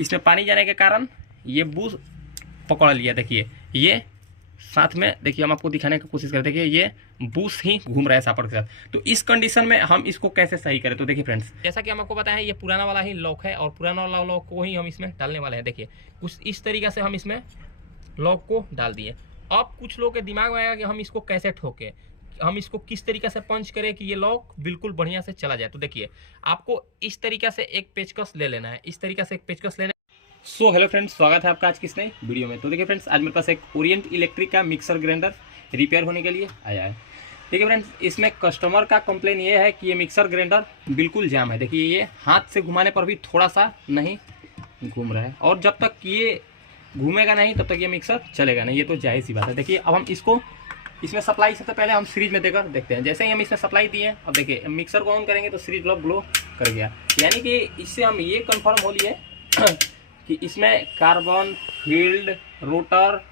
इसमें पानी जाने के कारण ये बूस पकड़ लिया। देखिए ये साथ में, देखिए हम आपको दिखाने की कोशिश करते हैं कि ये बूस ही घूम रहा है सापर के साथ। तो इस कंडीशन में हम इसको कैसे सही करें, तो देखिए फ्रेंड्स, जैसा कि हम आपको बताया ये पुराना वाला ही लॉक है और पुराना वाला लॉक को ही हम इसमें डालने वाले हैं। देखिए कुछ इस तरीके से हम इसमें लॉक को डाल दिए। अब कुछ लोगों के दिमाग में आएगा कि हम इसको कैसे ठोके, हम इसको किस तरीके से पंच करें कि ये लॉक बिल्कुल बढ़िया से चला जाए। तो देखिए आपको इस तरीके से एक पेचकस ले लेना है, इस तरीके से एक पेचकस लेना है। सो हेलो फ्रेंड्स, स्वागत है आपका आज की इस नई वीडियो में। तो देखिए फ्रेंड्स, आज मेरे पास एक ओरिएंट इलेक्ट्रिक का मिक्सर ग्राइंडर रिपेयर होने के लिए आया है। देखिए फ्रेंड्स, इसमें कस्टमर का कंप्लेन ये है कि ये मिक्सर ग्राइंडर बिल्कुल जाम है। देखिए ये हाथ से घुमाने पर भी थोड़ा सा नहीं घूम रहा है, और जब तक ये घूमेगा नहीं तब तक ये मिक्सर चलेगा नहीं। ये तो जाहिर सी बात है। देखिए अब हम इसको इसमें सप्लाई सबसे पहले हम सीरीज में देकर देखते हैं। जैसे ही हम इसमें सप्लाई दिए, अब देखिए मिक्सर को ऑन करेंगे तो सीरीज ब्लॉक ग्लो कर गया। यानी कि इससे हम ये कंफर्म हो लिए कि इसमें कार्बन, फील्ड, रोटर,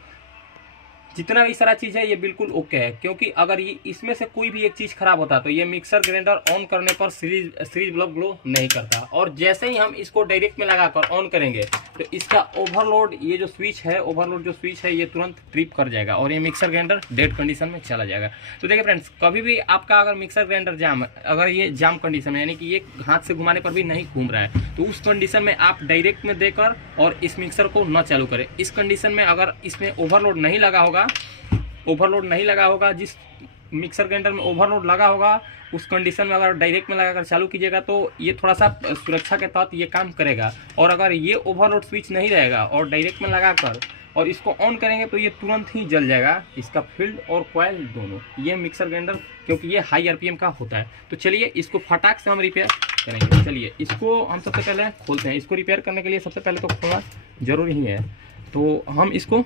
जितना भी सारा चीज़ है ये बिल्कुल ओके है। क्योंकि अगर ये इसमें से कोई भी एक चीज़ खराब होता तो ये मिक्सर ग्राइंडर ऑन करने पर सीरीज ब्लॉक ग्लो नहीं करता। और जैसे ही हम इसको डायरेक्ट में लगाकर ऑन करेंगे तो इसका ओवरलोड, ये जो स्विच है, ओवरलोड जो स्विच है, ये तुरंत ट्रिप कर जाएगा और ये मिक्सर ग्राइंडर डेड कंडीशन में चला जाएगा। तो देखिए फ्रेंड्स, कभी भी आपका अगर मिक्सर ग्राइंडर जाम, अगर ये जाम कंडीशन में, यानी कि ये हाथ से घुमाने पर भी नहीं घूम रहा है, तो उस कंडीशन में आप डायरेक्ट में देकर और इस मिक्सर को न चालू करें। इस कंडीशन में अगर इसमें ओवरलोड नहीं लगा होगा, जिस मिक्सर ग्राइंडर में ओवरलोड लगा होगा उस कंडीशन में अगर डायरेक्ट में लगाकर चालू कीजिएगा तो ये थोड़ा सा सुरक्षा के तहत ये काम करेगा। और अगर ये ओवरलोड स्विच नहीं रहेगा और डायरेक्ट में लगाकर और इसको ऑन करेंगे तो ये तुरंत ही जल जाएगा, इसका फील्ड और कॉइल दोनों। ये मिक्सर ग्राइंडर, क्योंकि ये हाई आरपीएम का होता है। तो चलिए इसको फटाक से हम रिपेयर करेंगे। चलिए इसको हम सबसे पहले खोलते हैं। इसको रिपेयर करने के लिए सबसे पहले तो खोलना जरूरी ही है, तो हम इसको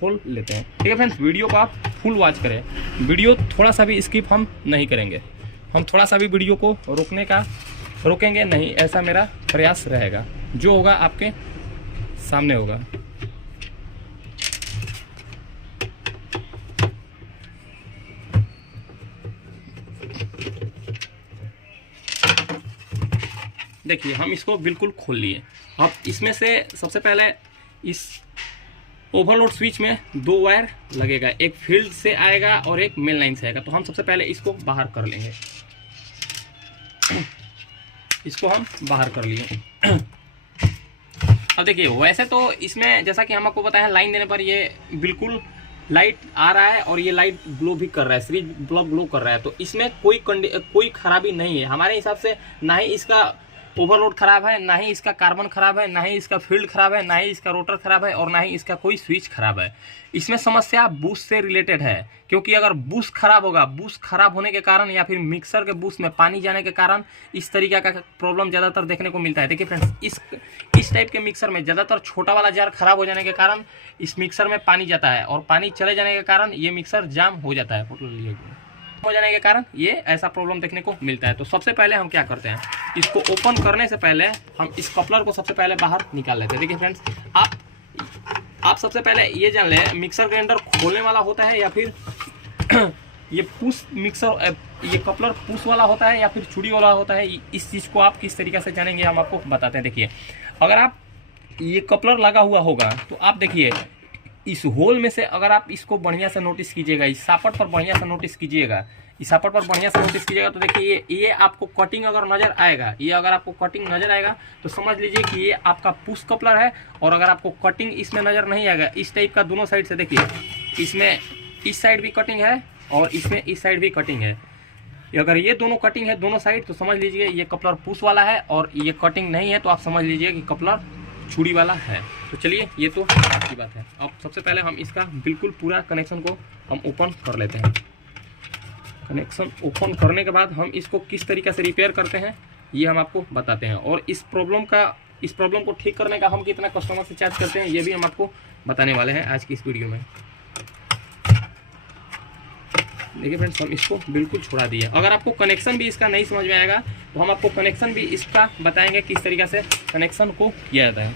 खोल लेते हैं। ठीक है फ्रेंड्स, वीडियो को आप फुल वॉच करें, वीडियो थोड़ा सा भी स्किप हम नहीं करेंगे। हम थोड़ा सा भी वीडियो को रोकेंगे नहीं, ऐसा मेरा प्रयास रहेगा। जो होगा आपके सामने होगा। देखिए हम इसको बिल्कुल खोल लिए। अब इसमें से सबसे पहले इस ओवरलोड स्विच में दो वायर लगेगा, एक फील्ड से आएगा और एक मेन लाइन से आएगा। तो हम सबसे पहले इसको बाहर कर लेंगे। इसको हम बाहर कर लिए। अब देखिए वैसे तो इसमें जैसा कि हम आपको बताया, लाइन देने पर ये बिल्कुल लाइट आ रहा है और ये लाइट ग्लो भी कर रहा है, सीरीज ब्लॉक ग्लो कर रहा है। तो इसमें कोई खराबी नहीं है हमारे हिसाब से। ना ही इसका ओवरलोड खराब है, ना ही इसका कार्बन खराब है, ना ही इसका फील्ड खराब है, ना ही इसका रोटर खराब है, और ना ही इसका कोई स्विच खराब है। इसमें समस्या बूस्ट से रिलेटेड है। क्योंकि अगर बूस्ट खराब होगा, बूस्ट खराब होने के कारण या फिर मिक्सर के बूस्ट में पानी जाने के कारण इस तरीके का प्रॉब्लम ज़्यादातर देखने को मिलता है। देखिए फ्रेंड्स, इस टाइप के मिक्सर में ज़्यादातर छोटा वाला जार खराब हो जाने के कारण इस मिक्सर में पानी जाता है, और पानी चले जाने के कारण ये मिक्सर जाम हो जाता है। हो जाने के कारण ये ऐसा प्रॉब्लम देखने को मिलता है। तो सबसे पहले हम क्या करते हैं, इसको ओपन करने से पहले हम इस कपलर को सबसे पहले बाहर निकाल लेते हैं। देखिए फ्रेंड्स, आप सबसे पहले ये जान लें, मिक्सर ग्राइंडर खोलने वाला होता है या फिर ये पुश मिक्सर, ये कपलर पुश वाला होता है या फिर चूड़ी वाला होता है। इस चीज़ को आप किस तरीके से जानेंगे हम आपको बताते हैं। देखिए अगर आप ये कपलर लगा हुआ होगा तो आप देखिए इस होल में से अगर आप इसको बढ़िया से नोटिस कीजिएगा, इस सापट पर बढ़िया से नोटिस कीजिएगा, तो देखिए ये आपको कटिंग अगर नजर आएगा, ये अगर आपको कटिंग नजर आएगा तो समझ लीजिए कि ये आपका पुश कपलर है। और अगर आपको कटिंग इसमें नजर नहीं आएगा, इस टाइप का दोनों साइड से देखिए, इसमें इस साइड भी कटिंग है और इसमें इस साइड भी कटिंग है। अगर ये दोनों कटिंग है दोनों साइड, तो समझ लीजिए ये कपलर पुश वाला है, और ये कटिंग नहीं है तो आप समझ लीजिए कि कपलर चूड़ी वाला है। तो चलिए ये तो अच्छी बात है। अब सबसे पहले हम इसका बिल्कुल पूरा कनेक्शन को हम ओपन कर लेते हैं। कनेक्शन ओपन करने के बाद हम इसको किस तरीके से रिपेयर करते हैं ये हम आपको बताते हैं, और इस प्रॉब्लम को ठीक करने का हम कितना कस्टमर से चार्ज करते हैं ये भी हम आपको बताने वाले हैं आज की इस वीडियो में। देखिए फ्रेंड्स, हम इसको बिल्कुल छुड़ा दिए। अगर आपको कनेक्शन भी इसका नहीं समझ में आएगा तो हम आपको कनेक्शन भी इसका बताएंगे किस तरीके से कनेक्शन को किया जाता है।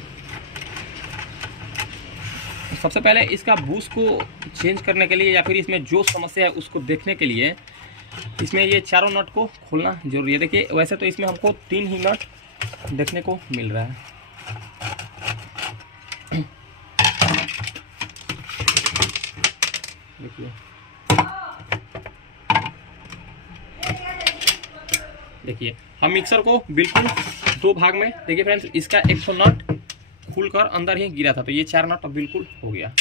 सबसे पहले इसका बूस्ट को चेंज करने के लिए या फिर इसमें जो समस्या है उसको देखने के लिए इसमें ये चारों नट को खोलना जरूरी है। देखिए वैसे तो इसमें हमको 3 ही नट देखने को मिल रहा है। देखिए देखिए हम मिक्सर को बिल्कुल 2 भाग में, देखिए फ्रेंड्स इसका एक तो नट खुलकर अंदर ही गिरा था, तो ये 4 नट अब बिल्कुल हो गया।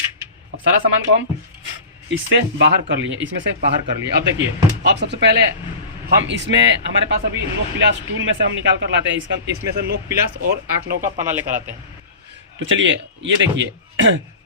अब सारा सामान को हम इससे बाहर कर लिए, इसमें से बाहर कर लिए। अब देखिए, अब सबसे पहले हम इसमें, हमारे पास अभी नोक पिलास टूल में से हम निकाल कर लाते हैं, इसमें से नोक पिलास और 8-9 का पना लेकर आते हैं। तो चलिए ये देखिए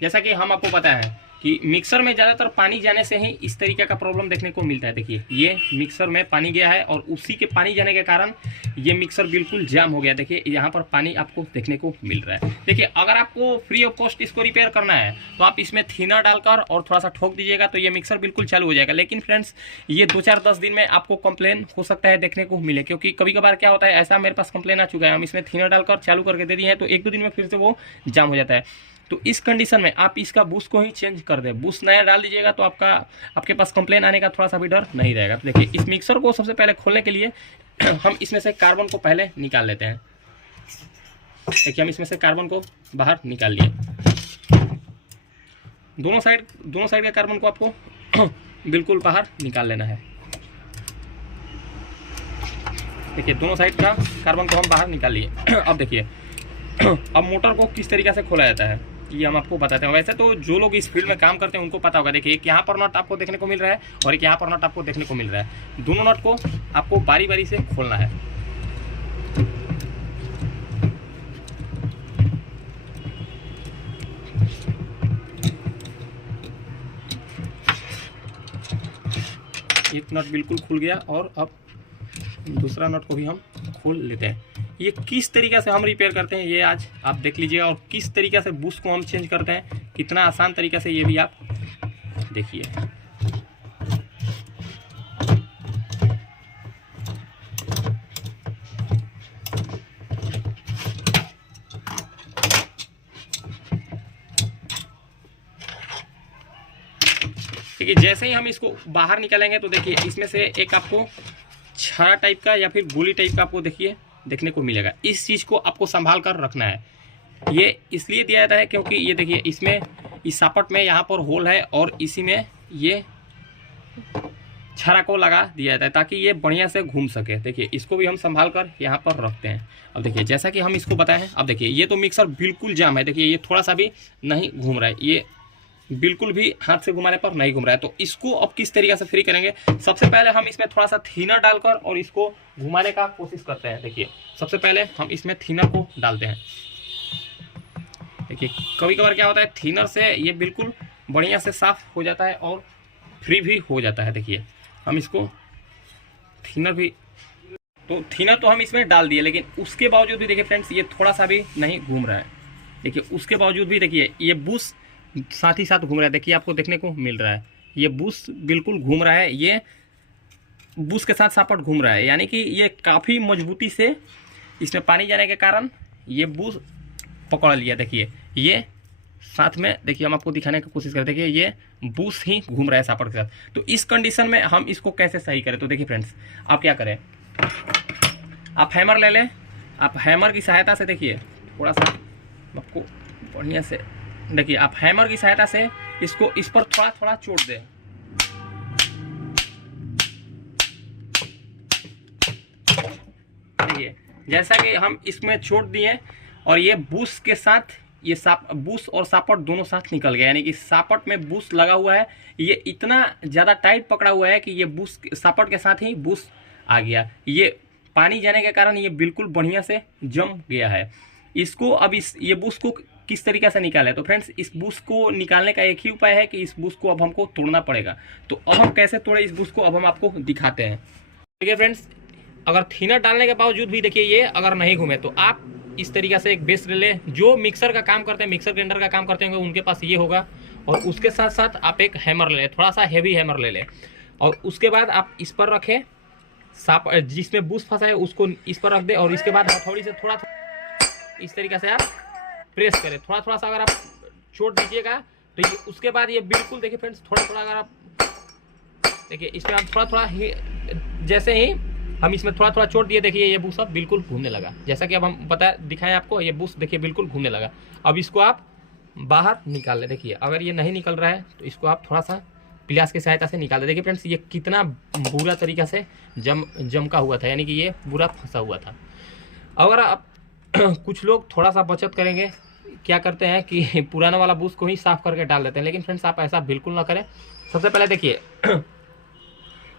जैसा कि हम आपको पता है कि मिक्सर में ज़्यादातर पानी जाने से ही इस तरीके का प्रॉब्लम देखने को मिलता है। देखिए ये मिक्सर में पानी गया है और उसी के पानी जाने के कारण ये मिक्सर बिल्कुल जाम हो गया। देखिए यहाँ पर पानी आपको देखने को मिल रहा है। देखिए अगर आपको फ्री ऑफ कॉस्ट इसको रिपेयर करना है तो आप इसमें थिनर डालकर और थोड़ा सा ठोक दीजिएगा तो ये मिक्सर बिल्कुल चालू हो जाएगा। लेकिन फ्रेंड्स ये 2-4-10 दिन में आपको कंप्लेन हो सकता है देखने को मिले, क्योंकि कभी कभार क्या होता है, ऐसा मेरे पास कंप्लेन आ चुका है, हम इसमें थिनर डालकर चालू करके दे दिए हैं तो 1-2 दिन में फिर से वो जाम हो जाता है। तो इस कंडीशन में आप इसका बूस को ही चेंज कर दें, बूस नया डाल दीजिएगा तो आपके पास कंप्लेन आने का थोड़ा सा भी डर नहीं रहेगा। तो देखिए इस मिक्सर को सबसे पहले खोलने के लिए हम इसमें से कार्बन को पहले निकाल लेते हैं। देखिए हम इसमें से कार्बन को बाहर निकाल लिए। दोनों साइड के कार्बन को आपको बिल्कुल बाहर निकाल लेना है। देखिए दोनों साइड का कार्बन को हम बाहर निकाल लिए। अब देखिए अब मोटर को किस तरीके से खोला जाता है ये हम आपको बताते हैं। वैसे तो जो लोग इस फील्ड में काम करते हैं उनको पता होगा। देखिए एक यहाँ पर नट आपको देखने को मिल रहा है और एक यहाँ पर नट आपको देखने को मिल रहा है। दोनों नट को आपको बारी बारी से खोलना है। एक नट बिल्कुल खुल गया और अब दूसरा नट को भी हम खोल लेते हैं। ये किस तरीके से हम रिपेयर करते हैं ये आज आप देख लीजिएगा, और किस तरीके से बूस्ट को हम चेंज करते हैं, कितना आसान तरीके से ये भी आप देखिए। देखिए जैसे ही हम इसको बाहर निकालेंगे तो देखिए इसमें से एक आपको छड़ा टाइप का या फिर गोली टाइप का आपको देखने को मिलेगा। इस चीज़ को आपको संभाल कर रखना है। ये इसलिए दिया जाता है क्योंकि ये देखिए इसमें इस सापट में यहाँ पर होल है और इसी में ये छड़ा को लगा दिया जाता है ताकि ये बढ़िया से घूम सके। देखिए इसको भी हम संभाल कर यहाँ पर रखते हैं। अब देखिए जैसा कि हम इसको बताए हैं, अब देखिए ये तो मिक्सर बिल्कुल जाम है। देखिए ये थोड़ा सा भी नहीं घूम रहा है, ये बिल्कुल भी हाथ से घुमाने पर नहीं घूम रहा है। तो इसको अब किस तरीके से फ्री करेंगे, सबसे पहले हम इसमें थोड़ा सा थिनर डालकर और इसको घुमाने का कोशिश करते हैं। देखिए सबसे पहले हम इसमें थिनर को डालते हैं। देखिए कभी कभार क्या होता है, थिनर से ये बिल्कुल बढ़िया से साफ हो जाता है और फ्री भी हो जाता है। देखिए हम इसको थिनर तो हम इसमें डाल दिए, लेकिन उसके बावजूद भी देखिए फ्रेंड्स ये थोड़ा सा भी नहीं घूम रहा है। देखिए उसके बावजूद भी देखिए ये बूस साथ ही साथ घूम रहा है। देखिए आपको देखने को मिल रहा है ये बूस बिल्कुल घूम रहा है, ये बूस के साथ सापट घूम रहा है, यानी कि ये काफ़ी मजबूती से इसमें पानी जाने के कारण ये बूस पकड़ लिया। देखिए ये साथ में, देखिए हम आपको दिखाने की कोशिश करते हैं कि ये बूस ही घूम रहा है सापट के साथ। तो इस कंडीशन में हम इसको कैसे सही करें, तो देखिए फ्रेंड्स आप क्या करें, आप हैमर ले लें। आप हैमर की सहायता से देखिए थोड़ा सा आपको बढ़िया से, देखिए आप हैमर की सहायता से इसको इस पर थोड़ा थोड़ा चोट दें। देखिए जैसा कि हम इसमें चोट दिए और ये बूस के साथ ये बूस और सापट दोनों साथ निकल गया, यानी कि सापट में बूस लगा हुआ है, ये इतना ज़्यादा टाइट पकड़ा हुआ है कि ये बूस सापट के साथ ही बूस आ गया। ये पानी जाने के कारण ये बिल्कुल बढ़िया से जम गया है। इसको अब ये बूस को किस तरीके से निकाले, तो फ्रेंड्स इस बूस को निकालने का एक ही उपाय है कि इस बूस को अब हमको तोड़ना पड़ेगा। तो अब हम कैसे तोड़े इस बूस को, अब हम आपको दिखाते हैं। देखिए फ्रेंड्स अगर थिनर डालने के बावजूद भी देखिए ये अगर नहीं घूमे तो आप इस तरीके से एक बेस ले लें। जो मिक्सर का काम करते हैं, मिक्सर ग्राइंडर का काम करते होंगे उनके पास ये होगा, और उसके साथ साथ आप एक हैमर ले लें, थोड़ा सा हैवी हैमर ले लें, और उसके बाद आप इस पर रखें, जिसमें बूस फंसा है उसको इस पर रख दें, और इसके बाद हथौड़ी से थोड़ा इस तरीके से आप प्रेस करें। थोड़ा थोड़ा सा अगर आप चोट दीजिएगा तो ये उसके बाद ये बिल्कुल, देखिए फ्रेंड्स थोड़ा थोड़ा अगर आप देखिए इसमें हम थोड़ा थोड़ा ही, जैसे ही हम इसमें थोड़ा थोड़ा चोट दिए, देखिए ये बूस अब बिल्कुल घूमने लगा। जैसा कि अब हम दिखाएं आपको, ये बूस देखिए बिल्कुल घूमने लगा। अब इसको आप बाहर निकाल लें। देखिए अगर ये नहीं निकल रहा है तो इसको आप थोड़ा सा प्लास की सहायता से निकाल दें। देखिए फ्रेंड्स, ये कितना बुरा तरीका से जमका हुआ था, यानी कि ये पूरा फंसा हुआ था। अगर आप कुछ लोग थोड़ा सा बचत करेंगे, क्या करते हैं कि पुराना वाला बूस्ट को ही साफ करके डाल देते हैं, लेकिन फ्रेंड्स आप ऐसा बिल्कुल ना करें। सबसे पहले देखिए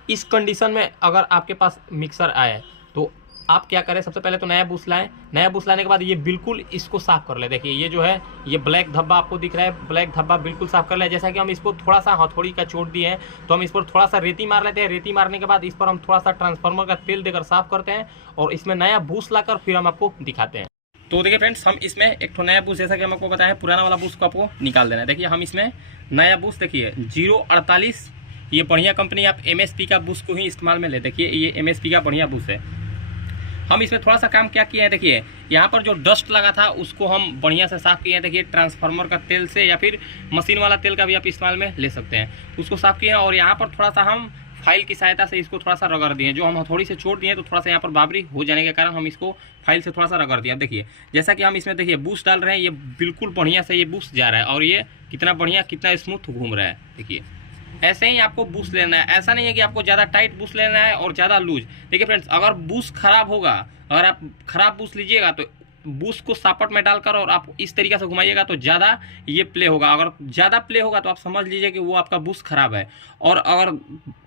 इस कंडीशन में अगर आपके पास मिक्सर आए तो आप क्या करें, सबसे पहले तो नया बूस्ट लाएं। नया बूस्ट लाने के बाद ये बिल्कुल इसको साफ कर ले। देखिए ये जो है ये ब्लैक धब्बा आपको दिख रहा है, ब्लैक धब्बा बिल्कुल साफ कर ले। जैसा कि हम इसको थोड़ा सा हथौड़ी का चोट दिए हैं तो हम इस पर थोड़ा सा रेती मार लेते हैं। रेती मारने के बाद इस पर हम थोड़ा सा ट्रांसफार्मर का तेल देकर साफ करते हैं और इसमें नया बूस्ट लाकर फिर हम आपको दिखाते हैं। तो देखिए फ्रेंड्स, हम इसमें एक तो नया बूस्ट, जैसा कि हम आपको बताया, पुराना वाला बूस्ट को आपको निकाल देना है। देखिए हम इसमें नया बूस्ट, देखिए 048, ये बढ़िया कंपनी, आप MSP का बूस्ट को ही इस्तेमाल में ले। देखिए ये MSP का बढ़िया बूस्ट है। हम इसमें थोड़ा सा काम क्या किए हैं, देखिए यहाँ पर जो डस्ट लगा था उसको हम बढ़िया से साफ किए हैं। देखिए ट्रांसफार्मर का तेल से या फिर मशीन वाला तेल का भी आप इस्तेमाल में ले सकते हैं, उसको साफ किए हैं। और यहाँ पर थोड़ा सा हम फाइल की सहायता से इसको थोड़ा सा रगड़ दिए। जो हम हथौड़ी से छोड़ दिए तो थोड़ा सा यहाँ पर बाबरी हो जाने के कारण हम इसको फाइल से थोड़ा सा रगड़ दिया। देखिए जैसा कि हम इसमें देखिए बूस्ट डाल रहे हैं, ये बिल्कुल बढ़िया से ये बूस्ट जा रहा है और ये कितना बढ़िया कितना स्मूथ घूम रहा है। देखिए ऐसे ही आपको बूस्ट लेना है, ऐसा नहीं है कि आपको ज़्यादा टाइट बूस्ट लेना है और ज़्यादा लूज। देखिए फ्रेंड्स, अगर बूस्ट खराब होगा, अगर आप खराब बूस्ट लीजिएगा तो बूस्ट को सापट में डालकर और आप इस तरीके से घुमाइएगा तो ज़्यादा ये प्ले होगा। अगर ज़्यादा प्ले होगा तो आप समझ लीजिए कि वो आपका बूस्ट खराब है। और अगर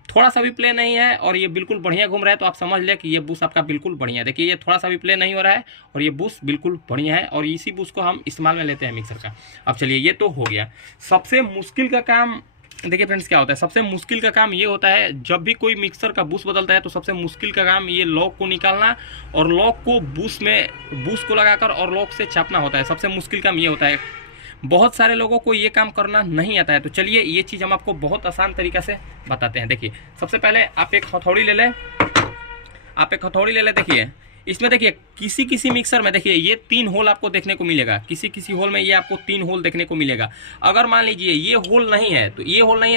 थोड़ा सा भी प्ले नहीं है और ये बिल्कुल बढ़िया घूम रहा है तो आप समझ लें कि ये बूस्ट आपका बिल्कुल बढ़िया है। देखिए ये थोड़ा सा भी प्ले नहीं हो रहा है और ये बूस्ट बिल्कुल बढ़िया है और इसी बूस्ट को हम इस्तेमाल में लेते हैं मिक्सर का। अब चलिए, ये तो हो गया। सबसे मुश्किल का काम देखिए फ्रेंड्स क्या होता है, सबसे मुश्किल का काम ये होता है, जब भी कोई मिक्सर का बूस्ट बदलता है तो सबसे मुश्किल का काम ये लॉक को निकालना और लॉक को बूस्ट को लगाकर और लॉक से छापना होता है। सबसे मुश्किल काम ये होता है। बहुत सारे लोगों को ये काम करना नहीं आता है, तो चलिए ये चीज़ हम आपको बहुत आसान तरीका से बताते हैं। देखिए सबसे पहले आप एक हथौड़ी ले लें, देखिए इसमें देखिए किसी मिक्सर में देखिए ये 3 होल आपको देखने को मिलेगा। किसी होल में ये आपको 3 होल देखने को मिलेगा। अगर मान लीजिए ये होल नहीं है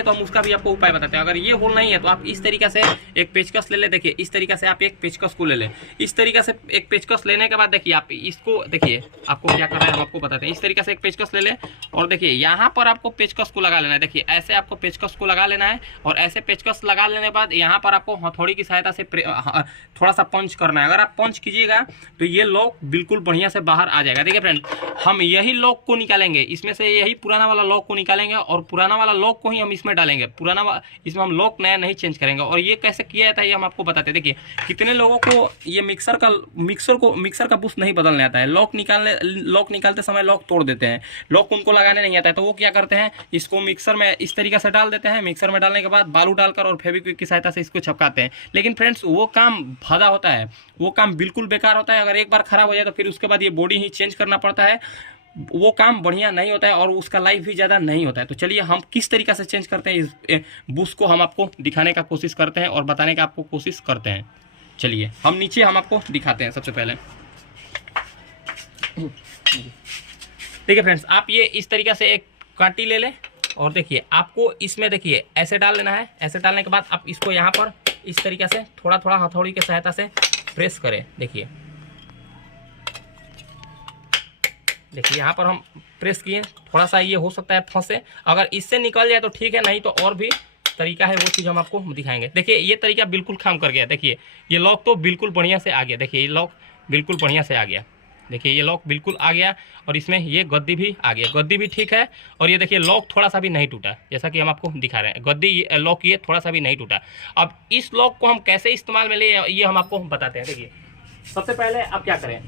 तो हम उसका भी आपको उपाय बताते हैं। अगर ये होल नहीं है तो आप इस तरीके से एक पेचकस ले लें। देखिए इस तरीके से आप एक पेचकस को ले लें। इस तरीके से एक पेचकस लेने के बाद देखिए आप इसको, देखिए आपको क्या करना है हम आपको बताते हैं। इस तरीके से एक पेचकस ले लें और देखिए यहाँ पर आपको पेचकस को लगा लेना है। देखिए ऐसे आपको पेचकस को लगा लेना है और ऐसे पेचकस लगा लेने के बाद यहाँ पर आपको हथौड़ी की सहायता से थोड़ा सा पंच करना है। अगर आप पंच कीजिएगा तो ये लॉक बिल्कुल बढ़िया से बाहर आ जाएगा। देखिए फ्रेंड, हम यही लॉक को निकालेंगे, इसमें से यही पुराना वाला लॉक को निकालेंगे और पुराना वाला लॉक को ही हम इसमें डालेंगे। इसमें हम लॉक नया नहीं चेंज करेंगे। और ये कैसे किया जाता है ये हम आपको बताते हैं। देखिए कितने लोगों को ये मिक्सर का बूस्ट नहीं बदलने आता है। लॉक निकालते समय लॉक तोड़ देते हैं, लॉक उनको लगाने नहीं आता है। तो वो क्या करते हैं, इसको मिक्सर में इस तरीके से डाल देते हैं। मिक्सर में डालने के बाद बालू डालकर और फेविक्विक की सहायता से इसको छपकाते हैं। लेकिन फ्रेंड्स वो काम भादा होता है, वो काम बिल्कुल बेकार होता है। अगर एक बार खराब हो जाए तो फिर उसके बाद ये बॉडी ही चेंज करना पड़ता है। वो काम बढ़िया नहीं होता है और उसका लाइफ भी ज़्यादा नहीं होता है। तो चलिए हम किस तरीके से चेंज करते हैं इस बूस्ट को हम आपको दिखाने का कोशिश करते हैं और बताने का आपको कोशिश करते हैं। चलिए हम नीचे हम आपको दिखाते हैं। सबसे पहले देखिए फ्रेंड्स, आप ये इस तरीके से एक कांटी ले लें और देखिए आपको इसमें देखिए ऐसे डाल लेना है। ऐसे डालने के बाद आप इसको यहाँ पर इस तरीके से थोड़ा थोड़ा हथौड़ी की सहायता से प्रेस करें। देखिए यहाँ पर हम प्रेस किए, थोड़ा सा ये हो सकता है फंसे। अगर इससे निकल जाए तो ठीक है, नहीं तो और भी तरीका है, वो चीज़ हम आपको दिखाएंगे। देखिए ये तरीका बिल्कुल काम कर गया। देखिए ये लॉक तो बिल्कुल बढ़िया से आ गया। देखिए ये लॉक बिल्कुल बढ़िया से आ गया। देखिए ये लॉक बिल्कुल आ गया और इसमें ये गद्दी भी आ गया। गद्दी भी ठीक है और ये देखिए लॉक थोड़ा सा भी नहीं टूटा, जैसा कि हम आपको दिखा रहे हैं। गद्दी लॉक ये थोड़ा सा भी नहीं टूटा। अब इस लॉक को हम कैसे इस्तेमाल में ले ये हम आपको बताते हैं। देखिए सबसे पहले आप क्या करें,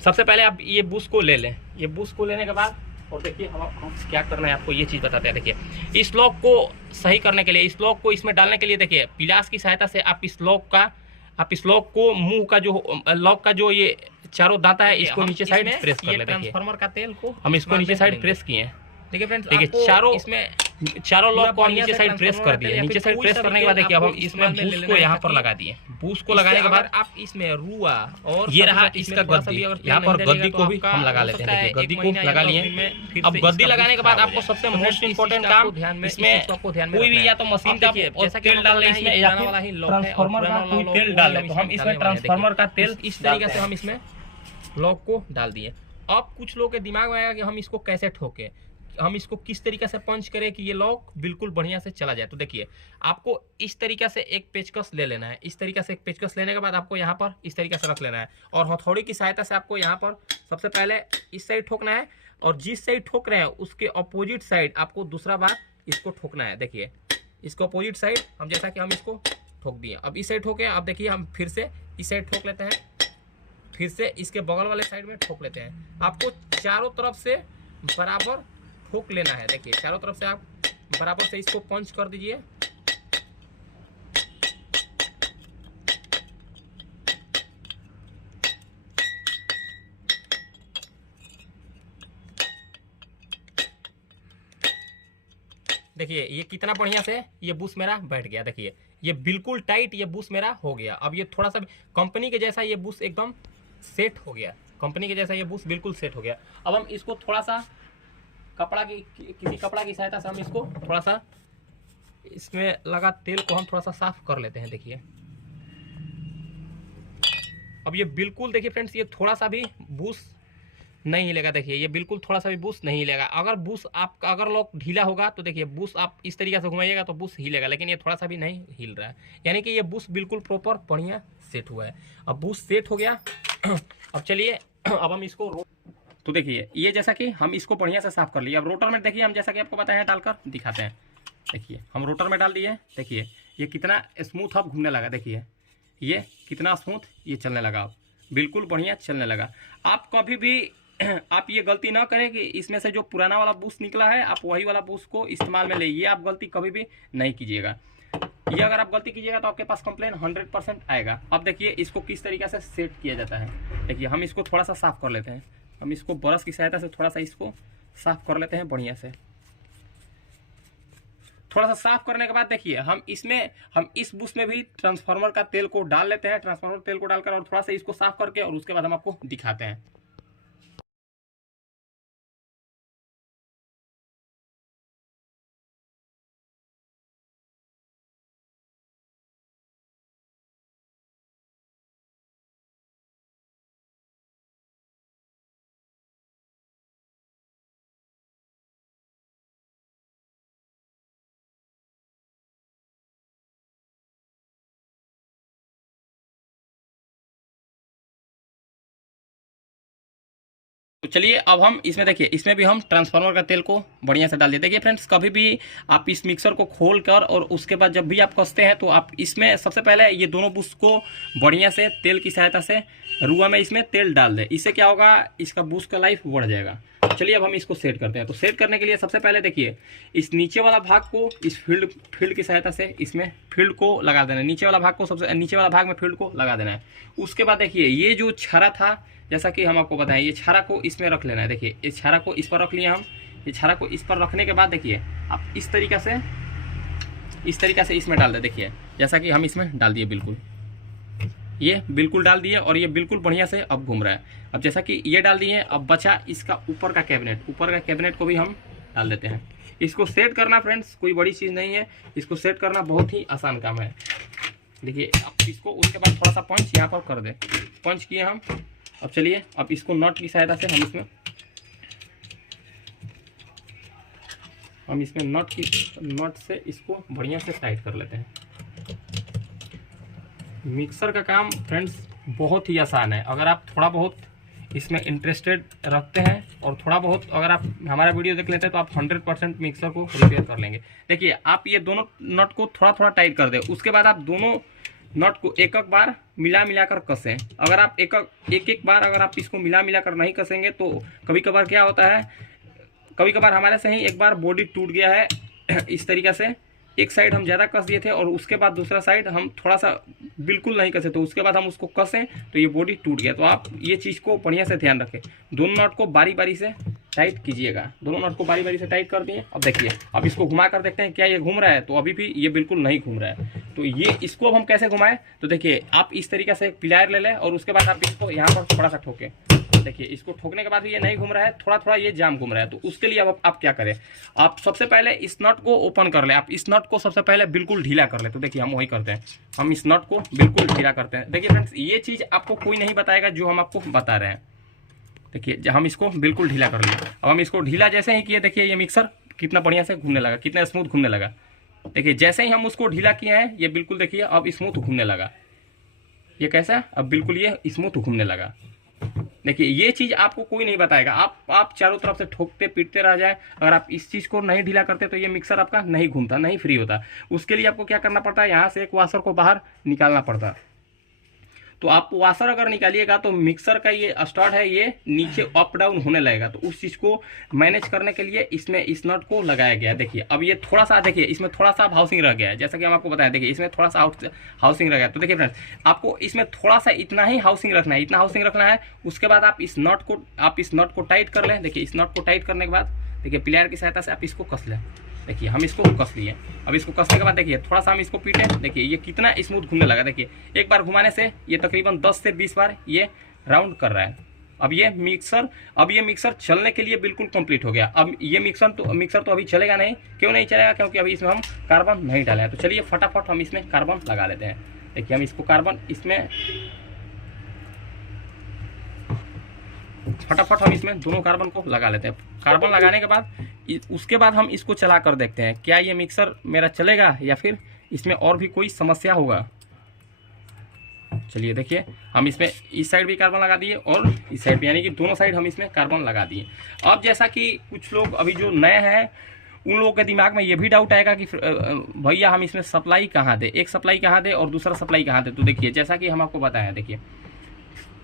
सबसे पहले आप ये बूस्ट को ले लें। ये बूस्ट को लेने के बाद और देखिए हम क्या करना है आपको ये चीज़ बताते हैं। देखिए इस लॉक को सही करने के लिए, इस लॉक को इसमें डालने के लिए देखिए पिलास की सहायता से आप इस लॉक को मुंह का जो लॉक का जो ये चारों दाता है इसको नीचे साइड प्रेस कर लेते हैं। ट्रांसफार्मर का तेल को हम इसको नीचे साइड प्रेस किए हैं। देखिए फ्रेंड्स, देखिए चारों लॉक को हम नीचे साइड प्रेस कर दिए। नीचे साइड प्रेस करने के बाद देखिए अब हम इसमें बूस्ट को यहाँ पर लगा दिए। बूस्ट को लगाने के बाद आप इसमें रुआ और ये रहा इसका गद्दी, यहाँ पर गद्दी को भी हम लगा लेते हैं। देखिए गद्दी को लगा लिए। अब गद्दी लगाने के बाद आपको सबसे मोस्ट इंपोर्टेंट काम इसमें कोई भी या तो मशीन का तेल डाल लें इसमें या फिर ट्रांसफार्मर का कोई तेल डाल लें। तो हम इसमें ट्रांसफार्मर का तेल इस तरीके से हम इसमें लॉक को डाल दिए। अब कुछ लोगों के दिमाग में आएगा कि हम इसको कैसे ठोके, हम इसको किस तरीके से पंच करें कि ये लॉक बिल्कुल बढ़िया से चला जाए। तो देखिए आपको इस तरीके से एक पेचकस ले लेना है। इस तरीके से एक पेचकस लेने के बाद आपको यहाँ पर इस तरीके से रख लेना है और हथौड़ी की सहायता से आपको यहाँ पर सबसे पहले इस साइड ठोकना है और जिस साइड ठोक रहे हैं उसके अपोजिट साइड आपको दूसरा बार इसको ठोकना है। देखिए इसको अपोजिट साइड हम जैसा कि हम इसको ठोक दिए, अब इस साइड ठोके। अब देखिए हम फिर से इस साइड ठोक लेते हैं, फिर से इसके बगल वाले साइड में ठोक लेते हैं। आपको चारों तरफ से बराबर ठोक लेना है। देखिए चारों तरफ से आप बराबर से इसको पंच कर दीजिए। देखिए ये कितना बढ़िया से ये बुश मेरा बैठ गया। देखिए ये बिल्कुल टाइट ये बुश मेरा हो गया। अब ये थोड़ा सा कंपनी के जैसा ये बुश एकदम सेट हो गया, कंपनी के जैसा ये बुश बिल्कुल सेट हो गया। अब हम इसको थोड़ा सा कपड़ा की किसी कपड़ा की सहायता से हम इसको थोड़ा सा इसमें लगा तेल को हम थोड़ा सा साफ कर लेते हैं। देखिए अब ये बिल्कुल देखिए फ्रेंड्स ये थोड़ा सा भी बुश नहीं हिलेगा। देखिए ये बिल्कुल थोड़ा सा भी बुश नहीं हिलेगा। अगर बुश आपका अगर लॉक ढीला होगा तो देखिए बुश आप इस तरीके से घुमाइएगा तो बुश हिलेगा, लेकिन ये थोड़ा सा भी नहीं हिल रहा है, यानी कि ये बुश बिल्कुल प्रॉपर बढ़िया सेट हुआ है। अब बुश सेट हो गया। अब चलिए अब हम इसको तो देखिए ये जैसा कि हम इसको बढ़िया से साफ कर लिए। अब रोटर में देखिए हम जैसा कि आपको बताया डालकर दिखाते हैं। देखिए हम रोटर में डाल दिए, देखिए ये कितना स्मूथ अब घूमने लगा। देखिए ये कितना स्मूथ ये चलने लगा, अब बिल्कुल बढ़िया चलने लगा। आप कभी भी आप ये गलती ना करें कि इसमें से जो पुराना वाला बूस्ट निकला है आप वही वाला बूस्ट को इस्तेमाल में ले, ये आप गलती कभी भी नहीं कीजिएगा। ये अगर आप गलती कीजिएगा तो आपके पास कंप्लेन 100% आएगा। अब देखिए इसको किस तरीके से सेट किया जाता है। देखिए हम इसको थोड़ा सा साफ कर लेते हैं, हम इसको ब्रश की सहायता से थोड़ा सा इसको साफ कर लेते हैं बढ़िया से। थोड़ा सा साफ करने के बाद देखिए हम इस बुश में भी ट्रांसफार्मर का तेल को डाल लेते हैं, ट्रांसफार्मर तेल को डालकर और थोड़ा सा इसको साफ करके और उसके बाद हम आपको दिखाते हैं। तो चलिए अब हम इसमें देखिए इसमें भी हम ट्रांसफार्मर का तेल को बढ़िया से डाल दिए। देखिए फ्रेंड्स कभी भी आप इस मिक्सर को खोल कर और उसके बाद जब भी आप कसते हैं तो आप इसमें सबसे पहले ये दोनों बुश को बढ़िया से तेल की सहायता से रुआ में इसमें तेल डाल दें। इससे क्या होगा, इसका बुश का लाइफ बढ़ जाएगा। चलिए अब हम इसको सेट करते हैं। तो सेट करने के लिए सबसे पहले देखिए इस नीचे वाला भाग को इस फील्ड की सहायता से इसमें फील्ड को लगा देना है। नीचे वाला भाग को सबसे नीचे वाला भाग में फील्ड को लगा देना है। उसके बाद देखिए ये जो छड़ा था जैसा कि हम आपको बताएं, ये छड़ा को इसमें रख लेना है। देखिए इस छड़ा को इस पर रख लिए हम। ये छड़ा को इस पर रखने के बाद देखिए आप इस तरीके से इसमें डाल दें। देखिए जैसा कि हम इसमें डाल दिए, बिल्कुल ये बिल्कुल डाल दिए और ये बिल्कुल बढ़िया से अब घूम रहा है। अब जैसा कि ये डाल दिए, अब बचा इसका ऊपर का कैबिनेट को भी हम डाल देते हैं। इसको सेट करना फ्रेंड्स कोई बड़ी चीज़ नहीं है, इसको सेट करना बहुत ही आसान काम है। देखिए अब इसको उसके बाद थोड़ा सा पंच यहाँ पर कर दे, पंच किए हम। अब चलिए अब इसको नट की सहायता से हम इसमें नट से इसको बढ़िया से टाइट कर लेते हैं। मिक्सर का काम फ्रेंड्स बहुत ही आसान है। अगर आप थोड़ा बहुत इसमें इंटरेस्टेड रखते हैं और थोड़ा बहुत अगर आप हमारा वीडियो देख लेते हैं तो आप 100% मिक्सर को रिपेयर कर लेंगे। देखिए आप ये दोनों नट को थोड़ा थोड़ा टाइट कर दें, उसके बाद आप दोनों नट को एक बार मिलाकर कसें। अगर आप एक बार अगर आप इसको मिलाकर नहीं कसेंगे तो कभी कभार क्या होता है, कभी कभार हमारे से ही एक बार बॉडी टूट गया है। इस तरीके से एक साइड हम ज़्यादा कस दिए थे और उसके बाद दूसरा साइड हम थोड़ा सा बिल्कुल नहीं कसे, तो उसके बाद हम उसको कसें तो ये बॉडी टूट गया। तो आप ये चीज़ को बढ़िया से ध्यान रखें, दोनों नट को बारी बारी से टाइट कीजिएगा। दोनों नट को बारी बारी से टाइट कर दिए। अब देखिए अब इसको घुमा कर देखते हैं क्या ये घूम रहा है, तो अभी भी ये बिल्कुल नहीं घूम रहा है। तो ये इसको अब हम कैसे घुमाएं, तो देखिए आप इस तरीके से एक प्लायर ले लें और उसके बाद आप इसको यहाँ पर थोड़ा सा ठोकें। देखिए इसको ठोकने के बाद भी ये नहीं घूम रहा है, थोड़ा थोड़ा ये जाम घूम रहा है। तो उसके लिए अब आप क्या करें, आप सबसे पहले इस नट को ओपन कर लें। आप इस नट को सबसे पहले बिल्कुल ढीला कर लें। तो देखिए हम वही करते हैं, हम इस नट को बिल्कुल ढीला करते हैं। देखिए फ्रेंड्स ये चीज़ आपको कोई नहीं बताएगा जो हम आपको बता रहे हैं। देखिए हम इसको बिल्कुल ढीला कर लिए। अब हम इसको ढीला जैसे ही किए, देखिए ये मिक्सर कितना बढ़िया से घूमने लगा, कितना स्मूथ घूमने लगा। देखिए जैसे ही हम उसको ढीला किए हैं, ये बिल्कुल देखिए अब स्मूथ घूमने लगा। ये कैसा, अब बिल्कुल ये स्मूथ घूमने लगा। देखिए ये चीज़ आपको कोई नहीं बताएगा, आप चारों तरफ से ठोकते पीटते रह जाए, अगर आप इस चीज़ को नहीं ढीला करते तो ये मिक्सर आपका नहीं घूमता, नहीं फ्री होता। उसके लिए आपको क्या करना पड़ता है, यहाँ से एक वाशर को बाहर निकालना पड़ता है। तो आप वाशर अगर निकालिएगा तो मिक्सर का ये स्टार्ट है, ये नीचे अप डाउन होने लगेगा। तो उस चीज़ को मैनेज करने के लिए इसमें इस नट को लगाया गया है। देखिए अब ये थोड़ा सा, देखिए इसमें थोड़ा सा हाउसिंग रह गया है, जैसा कि हम आपको बताएं। देखिए इसमें थोड़ा सा हाउसिंग रह गया। तो देखिए फ्रेंड्स, आपको इसमें थोड़ा सा इतना ही हाउसिंग रखना है, इतना हाउसिंग रखना है। उसके बाद आप इस नट को टाइट कर लें। देखिए इस नट को टाइट करने के बाद देखिए प्लेयर की सहायता से आप इसको कस लें। देखिए हम इसको कस लिए। अब इसको कसने के बाद देखिए थोड़ा सा हम इसको पीटे, देखिए ये कितना स्मूथ घूमने लगा। देखिए एक बार घुमाने से ये तकरीबन 10 से 20 बार ये राउंड कर रहा है। अब ये मिक्सर चलने के लिए बिल्कुल कंप्लीट हो गया। अब ये मिक्सर तो अभी चलेगा नहीं। क्यों नहीं चलेगा, क्योंकि अभी इसमें हम कार्बन नहीं डाले हैं। तो चलिए फटाफट हम इसमें कार्बन लगा लेते हैं। देखिए हम इसको कार्बन फटाफट हम इसमें दोनों कार्बन को लगा लेते हैं। कार्बन लगाने के बाद उसके बाद हम इसको चला कर देखते हैं क्या ये मिक्सर मेरा चलेगा या फिर इसमें और भी कोई समस्या होगा। चलिए देखिए हम इसमें इस साइड भी कार्बन लगा दिए और इस साइड भी, यानी कि दोनों साइड हम इसमें कार्बन लगा दिए। अब जैसा कि कुछ लोग अभी जो नए हैं उन लोगों के दिमाग में ये भी डाउट आएगा कि भैया हम इसमें सप्लाई कहाँ दे, एक सप्लाई कहाँ दे और दूसरा सप्लाई कहाँ दे। तो देखिए जैसा कि हम आपको बताया, देखिए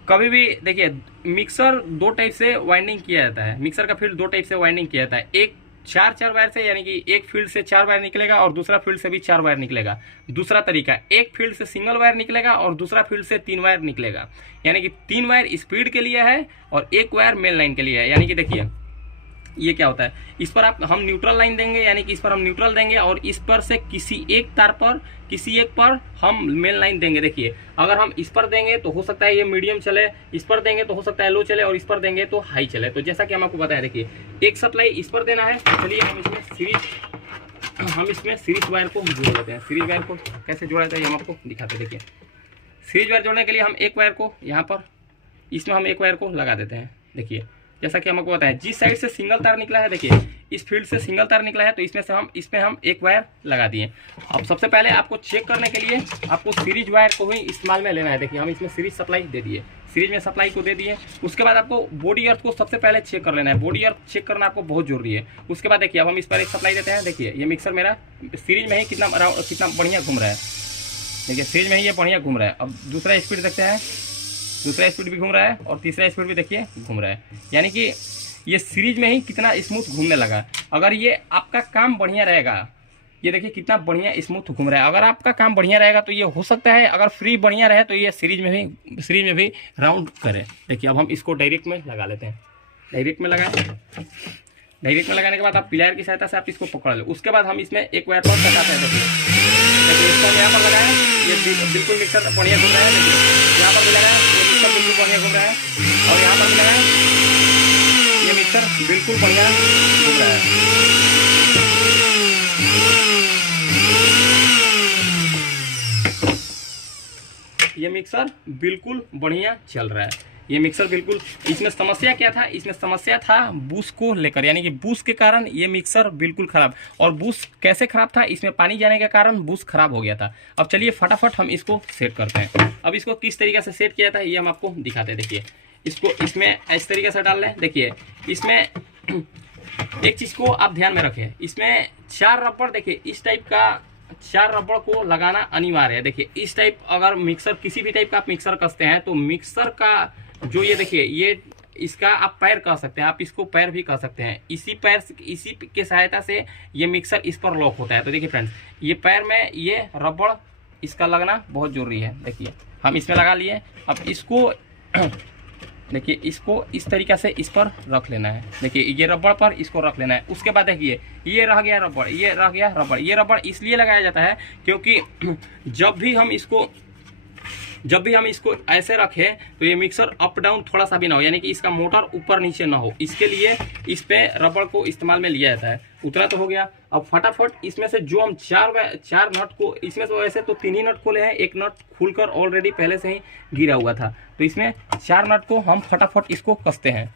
कभी भी देखिए मिक्सर दो टाइप से वाइंडिंग किया जाता है। मिक्सर का फील्ड दो टाइप से वाइंडिंग किया जाता है। एक 4 वायर से, यानी कि एक फील्ड से 4 वायर निकलेगा और दूसरा फील्ड से भी 4 वायर निकलेगा। दूसरा तरीका, एक फील्ड से सिंगल वायर निकलेगा और दूसरा फील्ड से 3 वायर निकलेगा। यानी कि 3 वायर स्पीड के लिए है और 1 वायर मेन लाइन के लिए है। यानी कि देखिए ये क्या होता है, इस पर हम न्यूट्रल लाइन देंगे, यानी कि इस पर हम न्यूट्रल देंगे और इस पर से किसी एक तार पर किसी एक पर हम मेन लाइन देंगे। देखिए अगर हम इस पर देंगे तो हो सकता है ये मीडियम चले, इस पर देंगे तो हो सकता है लो चले और इस पर देंगे तो हाई चले। तो जैसा कि हम आपको बताया, देखिए एक सप्लाई इस पर देना है। चलिए हम इसमें सीरीज वायर को जोड़ लेते हैं। सीरीज वायर को कैसे जोड़ा जाता है हम आपको दिखाते हैं। देखिए सीरीज वायर जोड़ने के लिए हम एक वायर को यहाँ पर, इसमें हम एक वायर को लगा देते हैं। देखिए जैसा कि हम आपको बताया, जिस साइड से सिंगल तार निकला है, देखिए इस फील्ड से सिंगल तार निकला है तो इसमें हम एक वायर लगा दिए। अब सबसे पहले आपको चेक करने के लिए आपको सीरीज वायर को ही इस्तेमाल में लेना है। देखिए हम इसमें सीरीज सप्लाई दे दिए, सीरीज में सप्लाई को दे दिए। उसके बाद आपको बॉडी अर्थ को सबसे पहले चेक कर लेना है। बॉडी अर्थ चेक करना आपको बहुत जरूरी है। उसके बाद देखिए अब हम इस पर एक सप्लाई देते हैं। देखिए ये मिक्सर मेरा सीरीज में ही कितना बढ़िया घूम रहा है। देखिए सीरीज में ही ये बढ़िया घूम रहा है। अब दूसरा स्पीड देखते हैं, दूसरा स्पीड भी घूम रहा है और तीसरा स्पीड भी देखिए घूम रहा है। यानी कि ये सीरीज में ही कितना स्मूथ घूमने लगा। अगर ये आपका काम बढ़िया रहेगा, ये देखिए कितना बढ़िया स्मूथ घूम रहा है। अगर आपका काम बढ़िया रहेगा तो ये हो सकता है, अगर फ्री बढ़िया रहे तो ये सीरीज में भी राउंड करे। देखिए अब हम इसको डायरेक्ट में लगा लेते हैं। डायरेक्ट में लगाने के बाद आप प्लेयर की सहायता से आप इसको पकड़ लो। उसके बाद हम इसमें एक वायर पर लगाते हैं। देखिए इसको हम यहाँ पर लगाया, ये बिल्कुल मिक्सर बढ़िया घूम रहा है। देखिए यहाँ पर भी लगाया, ये मिक्सर बिल्कुल बढ़िया घूम रहा है और यहाँ पर भी लगाया, ये मिक्सर बिल्कुल बढ़िया घूम रहा है। ये मिक्सर बिल्कुल बढ़िया चल रहा है। ये मिक्सर बिल्कुल, इसमें समस्या क्या था, इसमें समस्या था बूस को लेकर, यानी कि बूस के कारण ये मिक्सर बिल्कुल खराब। और बूस कैसे खराब था, इसमें पानी जाने के कारण बूस खराब हो गया था। अब चलिए फटाफट हम इसको सेट करते हैं। अब इसको किस तरीके से सेट किया था ये हम आपको दिखाते हैं। देखिए इसको इसमें इस तरीके से डाल लें। देखिए इसमें एक चीज़ को आप ध्यान में रखें, इसमें 4 रबड़, देखिए इस टाइप का 4 रबड़ को लगाना अनिवार्य है। देखिए इस टाइप, अगर मिक्सर किसी भी टाइप का आप मिक्सर कसते हैं तो मिक्सर का जो ये देखिए ये इसका आप पैर कह सकते हैं, आप इसको पैर भी कह सकते हैं। इसी के सहायता से ये मिक्सर इस पर लॉक होता है। तो देखिए फ्रेंड्स, ये पैर में ये रबड़ इसका लगना बहुत जरूरी है। देखिए हम इसमें लगा लिए। अब इसको देखिए इसको इस तरीक़े से इस पर रख लेना है। देखिए ये रबड़ पर इसको रख लेना है। उसके बाद देखिए ये रह गया रबड़, ये रह गया रबड़। ये रबड़ इसलिए लगाया जाता है क्योंकि जब भी हम इसको ऐसे रखें तो ये मिक्सर अप डाउन थोड़ा सा भी ना हो, यानी कि इसका मोटर ऊपर नीचे ना हो। इसके लिए इस पे रबड़ को इस्तेमाल में लिया जाता है। उतना तो हो गया। अब फटाफट इसमें से जो हम चार नट को, इसमें से वैसे तो 3 ही नट खोले हैं, एक नट खुलकर ऑलरेडी पहले से ही गिरा हुआ था। तो इसमें 4 नट को हम फटाफट इसको कसते हैं।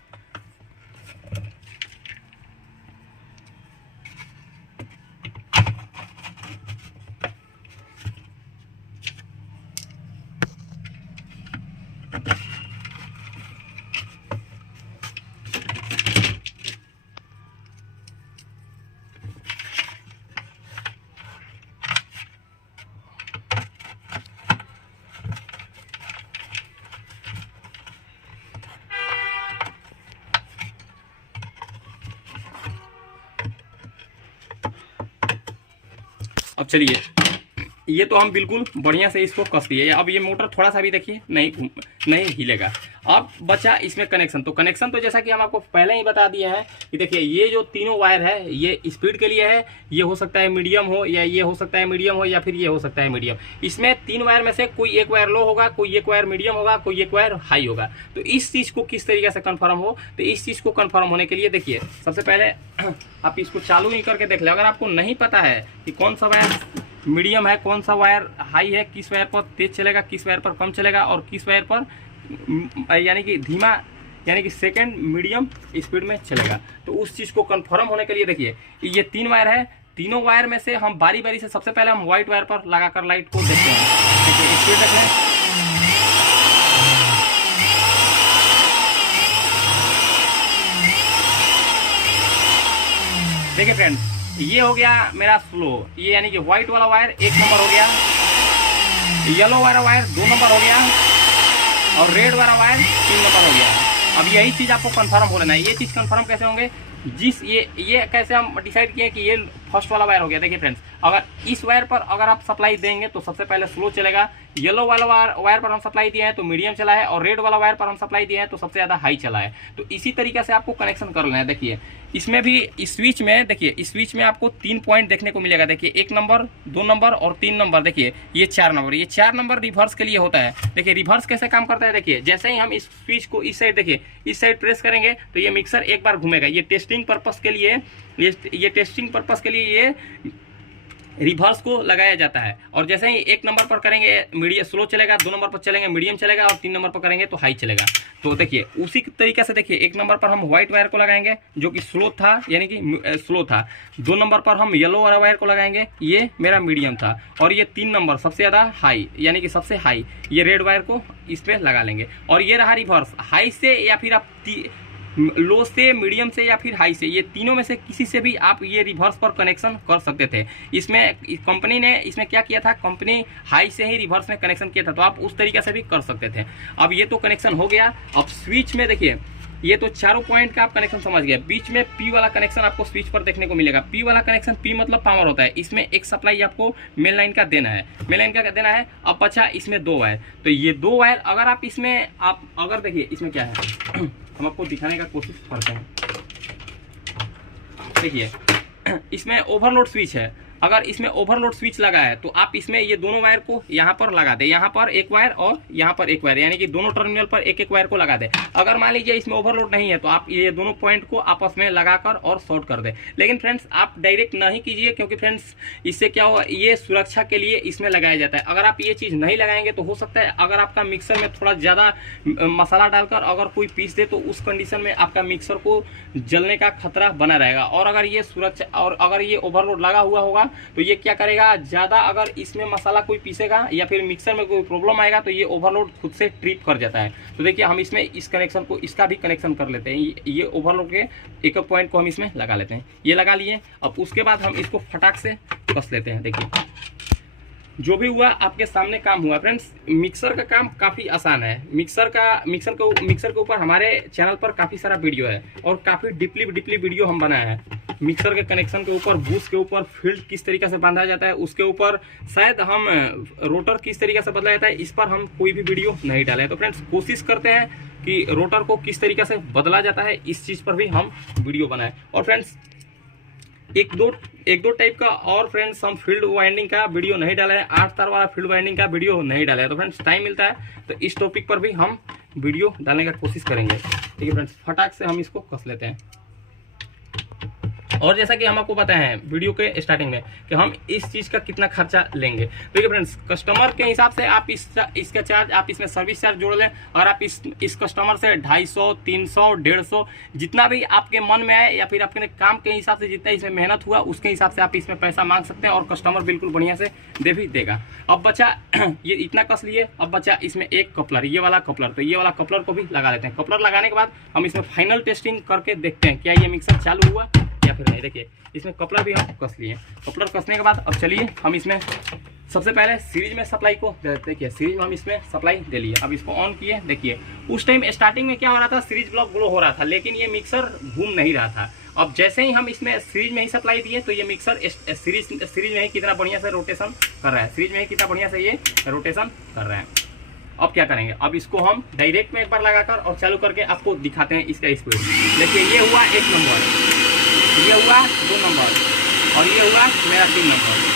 अब चलिए, ये तो हम बिल्कुल बढ़िया से इसको कस दिए। अब ये मोटर थोड़ा सा भी देखिए नहीं हिलेगा। अब बचा इसमें कनेक्शन। तो कनेक्शन तो जैसा कि हम आपको पहले ही बता दिए हैं कि देखिए ये जो तीनों वायर है ये स्पीड के लिए है, ये हो सकता है मीडियम हो, या ये हो सकता है मीडियम हो, या फिर ये हो सकता है मीडियम। इसमें 3 वायर में से कोई एक वायर लो होगा, कोई एक वायर मीडियम होगा, कोई एक वायर हाई होगा। तो इस चीज़ को किस तरीके से कन्फर्म हो, तो इस चीज़ को कन्फर्म होने के लिए देखिए सबसे पहले आप इसको चालू ही करके देख लें। अगर आपको नहीं पता है कि कौन सा वायर मीडियम है, कौन सा वायर हाई है, किस वायर पर तेज चलेगा, किस वायर पर कम चलेगा, और किस वायर पर यानी कि धीमा यानी कि सेकंड मीडियम स्पीड में चलेगा, तो उस चीज़ को कंफर्म होने के लिए देखिए ये 3 वायर है। तीनों वायर में से हम बारी बारी से सबसे पहले हम व्हाइट वायर पर लगाकर लाइट को देखते हैं। देखिए स्पीड देख लें, देखिए फ्रेंड्स ये हो गया मेरा स्लो, ये यानी कि व्हाइट वाला वायर 1 नंबर हो गया, येलो वाला वायर 2 नंबर हो गया, और रेड वाला वायर 3 नंबर हो गया। अब यही चीज़ आपको कंफर्म हो लेना है। ये चीज़ कंफर्म कैसे होंगे, ये कैसे हम डिसाइड किए कि ये फर्स्ट वाला वायर हो गया। देखिए फ्रेंड्स, अगर इस वायर पर अगर आप सप्लाई देंगे तो सबसे पहले स्लो चलेगा, येलो वाला वायर पर हम सप्लाई दिए हैं तो मीडियम चला है, और रेड वाला वायर पर हम सप्लाई दिए हैं तो सबसे ज़्यादा हाई चला है। तो इसी तरीके से आपको कनेक्शन कर लेना है। देखिए इसमें भी इस स्विच में, देखिए इस स्विच में आपको 3 पॉइंट देखने को मिलेगा। देखिए 1 नंबर, 2 नंबर और 3 नंबर। देखिए ये 4 नंबर, ये 4 नंबर रिवर्स के लिए होता है। देखिए रिवर्स कैसे काम करता है, देखिए जैसे ही हम इस स्विच को इस साइड, देखिए इस साइड प्रेस करेंगे तो ये मिक्सर एक बार घूमेगा। ये टेस्टिंग पर्पस के लिए, ये टेस्टिंग पर्पस के लिए ये रिवर्स को लगाया जाता है। और जैसे ही 1 नंबर पर करेंगे मीडियम स्लो चलेगा, 2 नंबर पर चलेंगे मीडियम चलेगा, और 3 नंबर पर करेंगे तो हाई चलेगा। तो देखिए उसी तरीके से देखिए 1 नंबर पर हम व्हाइट वायर को लगाएंगे जो कि स्लो था, यानी कि स्लो था। 2 नंबर पर हम येलो वाला वायर को लगाएंगे, ये मेरा मीडियम था। और ये 3 नंबर सबसे ज़्यादा हाई, यानी कि सबसे हाई, ये रेड वायर को इस पर लगा लेंगे। और ये रहा रिवर्स, हाई से या फिर आप लो से, मीडियम से या फिर हाई से, ये तीनों में से किसी से भी आप ये रिवर्स पर कनेक्शन कर सकते थे। इसमें कंपनी ने इसमें क्या किया था, कंपनी हाई से ही रिवर्स में कनेक्शन किया था, तो आप उस तरीके से भी कर सकते थे। अब ये तो कनेक्शन हो गया। अब स्विच में देखिए ये तो चारों पॉइंट का आप कनेक्शन समझ गए। बीच में पी वाला कनेक्शन आपको स्विच पर देखने को मिलेगा। पी वाला कनेक्शन, पी मतलब पावर होता है। इसमें एक सप्लाई आपको मेन लाइन का देना है, मेन लाइन का देना है। अब बचा इसमें 2 वायर। तो ये 2 वायर अगर आप इसमें अगर देखिए इसमें क्या है हम आपको दिखाने का कोशिश करते हैं। देखिए इसमें ओवरलोड स्विच है। अगर इसमें ओवरलोड स्विच लगा है तो आप इसमें ये दोनों वायर को यहाँ पर लगा दे, यहाँ पर एक वायर और यहाँ पर एक वायर, यानी कि दोनों टर्मिनल पर एक एक वायर को लगा दे। अगर मान लीजिए इसमें ओवरलोड नहीं है तो आप ये दोनों पॉइंट को आपस में लगाकर और शॉर्ट कर दे। लेकिन फ्रेंड्स आप डायरेक्ट नहीं कीजिए, क्योंकि फ्रेंड्स इससे क्या होगा, ये सुरक्षा के लिए इसमें लगाया जाता है। अगर आप ये चीज़ नहीं लगाएंगे तो हो सकता है अगर आपका मिक्सर में थोड़ा ज़्यादा मसाला डालकर अगर कोई पीस दे तो उस कंडीशन में आपका मिक्सर को जलने का खतरा बना रहेगा। और अगर ये सुरक्षा और अगर ये ओवरलोड लगा हुआ होगा तो ये क्या करेगा, ज़्यादा अगर इसमें मसाला कोई पीसेगा या फिर मिक्सर में कोई प्रॉब्लम आएगा तो ये ओवरलोड खुद से ट्रिप कर जाता है। तो देखिए हम इसमें इस कनेक्शन को, इसका भी कनेक्शन कर लेते हैं। ये ओवरलोड के एक पॉइंट को हम इसमें लगा लेते हैं। ये लगा लिए। अब उसके बाद हम इसको फटाक से कस लेते हैं। देखिए जो भी हुआ आपके सामने काम हुआ। फ्रेंड्स मिक्सर का काम काफ़ी आसान है। मिक्सर के ऊपर हमारे चैनल पर काफ़ी सारा वीडियो है और काफ़ी डीपली वीडियो हम बनाए हैं। मिक्सर के कनेक्शन के ऊपर, बूस्ट के ऊपर, फील्ड किस तरीके से बांधा जाता है, उसके ऊपर शायद हम रोटर किस तरीके से बदला जाता है, इस पर हम कोई भी वीडियो नहीं डाले हैं। तो फ्रेंड्स कोशिश करते हैं कि रोटर को किस तरीके से बदला जाता है इस चीज़ पर भी हम वीडियो बनाएं। और फ्रेंड्स एक दो टाइप का और फ्रेंड्स हम फील्ड वाइंडिंग का वीडियो नहीं डाला है, 8 तार वाला फील्ड वाइंडिंग का वीडियो नहीं डाला है। तो फ्रेंड्स टाइम मिलता है तो इस टॉपिक पर भी हम वीडियो डालने का कोशिश करेंगे। ठीक है फ्रेंड्स, फटाक से हम इसको कस लेते हैं। और जैसा कि हम आपको बताए हैं वीडियो के स्टार्टिंग में कि हम इस चीज़ का कितना खर्चा लेंगे। देखिए फ्रेंड्स कस्टमर के हिसाब से आप इसका चार्ज, आप इसमें सर्विस चार्ज जोड़ लें और आप इस कस्टमर से 250, 300, 150 जितना भी आपके मन में आए या फिर आपके काम के हिसाब से जितना इसमें मेहनत हुआ उसके हिसाब से आप इसमें पैसा मांग सकते हैं और कस्टमर बिल्कुल बढ़िया से दे भी देगा। अब बचा ये इतना कस लिए। अब बचा इसमें एक कपलर, ये वाला कपलर। तो ये वाला कपलर को भी लगा लेते हैं। कपलर लगाने के बाद हम इसमें फाइनल टेस्टिंग करके देखते हैं क्या ये मिक्सर चालू हुआ या फिर नहीं। देखिए इसमें कपलर भी हम कस लिए। कपलर कसने के बाद अब चलिए हम इसमें सबसे पहले सीरीज में सप्लाई को देखिए, सीरीज में हम इसमें सप्लाई दे लिए। अब इसको ऑन किए, देखिए उस टाइम स्टार्टिंग में क्या हो रहा था, सीरीज ब्लॉक ग्लो हो रहा था, लेकिन ये मिक्सर घूम नहीं रहा था। अब जैसे ही हम इसमें सीरीज में ही सप्लाई दिए तो ये मिक्सर सीरीज में ही कितना बढ़िया से रोटेशन कर रहा है, सीरीज में ही कितना बढ़िया से ये रोटेशन कर रहा है। अब क्या करेंगे, अब इसको हम डायरेक्ट में एक बार लगाकर और चालू करके आपको दिखाते हैं इसका स्पीड। देखिए ये हुआ 1 नंबर, ये हुआ 2 नंबर, और ये हुआ मेरा 3 नंबर,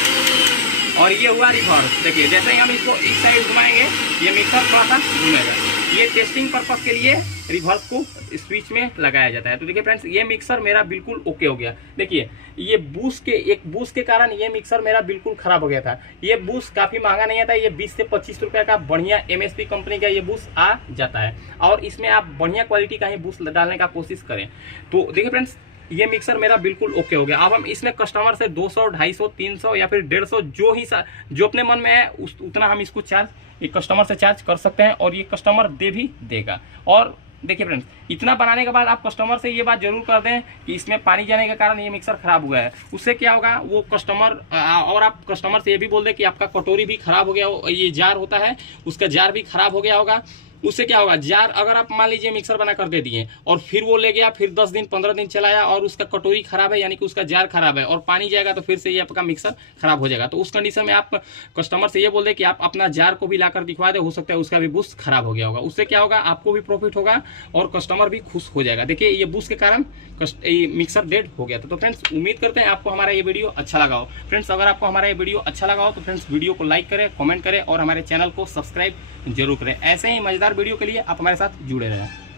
और ये हुआ रिवर्स। देखिए जैसे ही हम इसको इस साइड घुमाएंगे ये मिक्सर थोड़ा सा घूमेगा। ये टेस्टिंग पर्पस के लिए रिवर्स को स्विच में लगाया जाता है। तो देखिए फ्रेंड्स, ये मिक्सर मेरा बिल्कुल ओके हो गया। देखिए ये एक बूस्ट के कारण ये मिक्सर मेरा बिल्कुल खराब हो गया था। ये बूस्ट काफ़ी महंगा नहीं आता, ये 20 से 25 रुपये का बढ़िया MSP कंपनी का ये बूस्ट आ जाता है, और इसमें आप बढ़िया क्वालिटी का ही बूस्ट डालने का कोशिश करें। तो देखिए फ्रेंड्स, ये मिक्सर मेरा बिल्कुल ओके हो गया। अब हम इसमें कस्टमर से 200, 250, 300 या फिर 150 जो अपने मन में है उतना हम इसको चार्ज कस्टमर से चार्ज कर सकते हैं, और ये कस्टमर दे भी देगा। और देखिए फ्रेंड्स, इतना बनाने के बाद आप कस्टमर से ये बात जरूर कर दें कि इसमें पानी जाने के कारण ये मिक्सर खराब हुआ है। उससे क्या होगा, वो कस्टमर और आप कस्टमर से ये भी बोल दें कि आपका कटोरी भी खराब हो गया, ये जार होता है उसका जार भी खराब हो गया होगा। उससे क्या होगा, जार अगर आप मान लीजिए मिक्सर बना कर दे दिए और फिर वो ले गया, फिर 10 दिन 15 दिन चलाया और उसका कटोरी खराब है, यानी कि उसका जार खराब है, और पानी जाएगा तो फिर से ये आपका मिक्सर खराब हो जाएगा। तो उस कंडीशन में आप कस्टमर से ये बोल दें कि आप अपना जार को भी लाकर दिखवा दे, हो सकता है उसका भी बूस्ट खराब हो गया होगा। उससे क्या होगा, आपको भी प्रॉफिट होगा और कस्टमर भी खुश हो जाएगा। देखिए ये बूस्ट के कारण ये मिक्सर डेड हो गया था। तो फ्रेंड्स, उम्मीद करते हैं आपको हमारा ये वीडियो अच्छा लगा हो। फ्रेंड्स, अगर आपको हमारा ये वीडियो अच्छा लगा हो तो फ्रेंड्स वीडियो को लाइक करें, कमेंट करें और हमारे चैनल को सब्सक्राइब जरूर करें। ऐसे ही मजेदार वीडियो के लिए आप हमारे साथ जुड़े रहें।